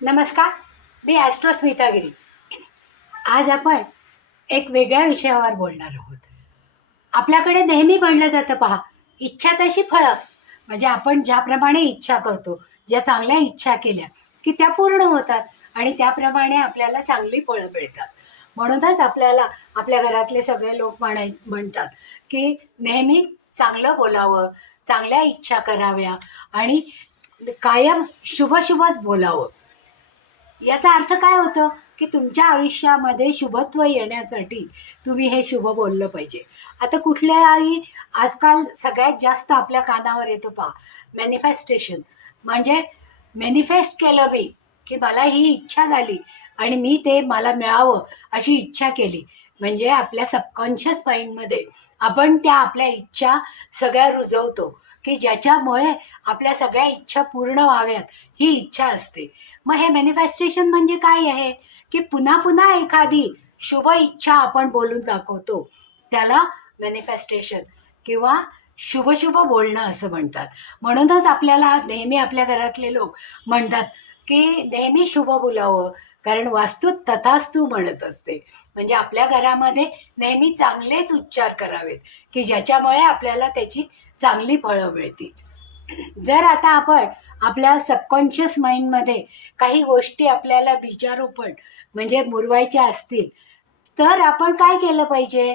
नमस्कार, मी ॲस्ट्रो स्मितागिरी. आज आपण एक वेगळ्या विषयावर बोलणार आहोत. आपल्याकडे नेहमी म्हणलं जातं पहा, इच्छा तशी फळं. म्हणजे आपण ज्याप्रमाणे इच्छा करतो, ज्या चांगल्या इच्छा केल्या की त्या पूर्ण होतात आणि त्याप्रमाणे आपल्याला चांगली फळं मिळतात. म्हणूनच आपल्याला आपल्या घरातले सगळे लोक म्हणतात की नेहमी चांगलं बोलावं, चांगल्या इच्छा कराव्या आणि कायम शुभ शुभच बोलावं. याचा अर्थ काय होतं की तुमच्या आयुष्यामध्ये शुभत्व येण्यासाठी तुम्ही हे शुभ बोललं पाहिजे. आता कुठल्याही आजकाल सगळ्यात जास्त आपल्या कानावर येतो पहा, मॅनिफेस्टेशन. म्हणजे मॅनिफेस्ट केलं मी की मला ही इच्छा झाली आणि मी ते मला मिळावं अशी इच्छा केली. म्हणजे आपल्या सबकॉन्शियस माइंडमध्ये आपण त्या आपल्या इच्छा सगळ्या रुजवतो की ज्याच्यामुळे आपल्या सगळ्या इच्छा पूर्ण व्हाव्यात ही इच्छा असते. मग हे मॅनिफेस्टेशन म्हणजे काय आहे की पुन्हा पुन्हा एखादी शुभ इच्छा आपण बोलून दाखवतो, त्याला मॅनिफेस्टेशन किंवा शुभ शुभ बोलणं असं म्हणतात. म्हणूनच आपल्याला नेहमी आपल्या घरातले लोक म्हणतात की नेहमी शुभ बोलावं, कारण वास्तू तथास्तू म्हणत असते. म्हणजे आपल्या घरामध्ये नेहमी चांगलेच उच्चार करावेत की ज्याच्यामुळे आपल्याला त्याची चांगली फळं मिळतील. जर आता आपण आपल्या सबकॉन्शियस माइंडमध्ये काही गोष्टी आपल्याला बीजारोपण म्हणजे मुरवायच्या असतील, तर आपण काय केलं पाहिजे,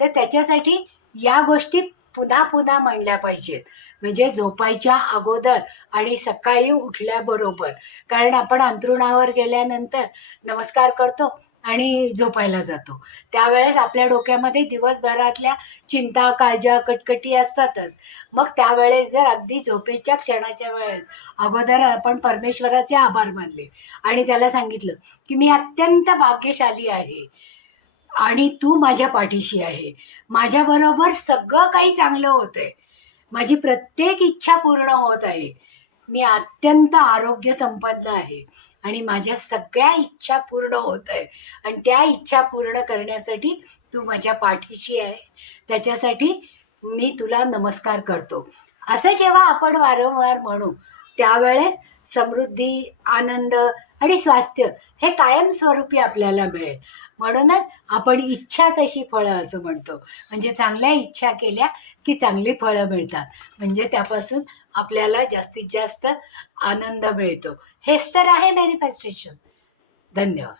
तर त्याच्यासाठी या गोष्टी पुन्हा पुन्हा म्हणल्या पाहिजेत. म्हणजे झोपायच्या अगोदर आणि सकाळी उठल्याबरोबर. कारण आपण अंथरुणावर गेल्यानंतर नमस्कार करतो आणि झोपायला जातो. त्यावेळेस आपल्या डोक्यामध्ये दिवसभरातल्या चिंता, काळज्या, कटकटी असतातच. मग त्यावेळेस जर अगदी झोपेच्या क्षणाच्या वेळेस अगोदर आपण परमेश्वराचे आभार मानले आणि त्याला सांगितलं की मी अत्यंत भाग्यशाली आहे आणि तू माझ्या पाठीशी आहे, माझ्याबरोबर सगळं काही चांगलं होतंय, माझी प्रत्येक इच्छा पूर्ण होत आहे, मी अत्यंत आरोग्य संपन्न आहे आणि माझ्या सगळ्या इच्छा पूर्ण होत आहे आणि त्या इच्छा पूर्ण करण्यासाठी तू माझ्या पाठीशी आहे, त्याच्यासाठी मी तुला नमस्कार करतो. असं जेव्हा आपण वारंवार म्हणू त्यावेळेस समृद्धी, आनंद आणि स्वास्थ्य हे कायमस्वरूपी आपल्याला मिळेल. म्हणूनच आपण इच्छा तशी फळं असं म्हणतो. म्हणजे चांगल्या इच्छा केल्या की चांगली फळं मिळतात. म्हणजे त्यापासून आपल्याला जास्तीत जास्त आनंद मिळतो. हेच तर आहे मॅनिफेस्टेशन. धन्यवाद.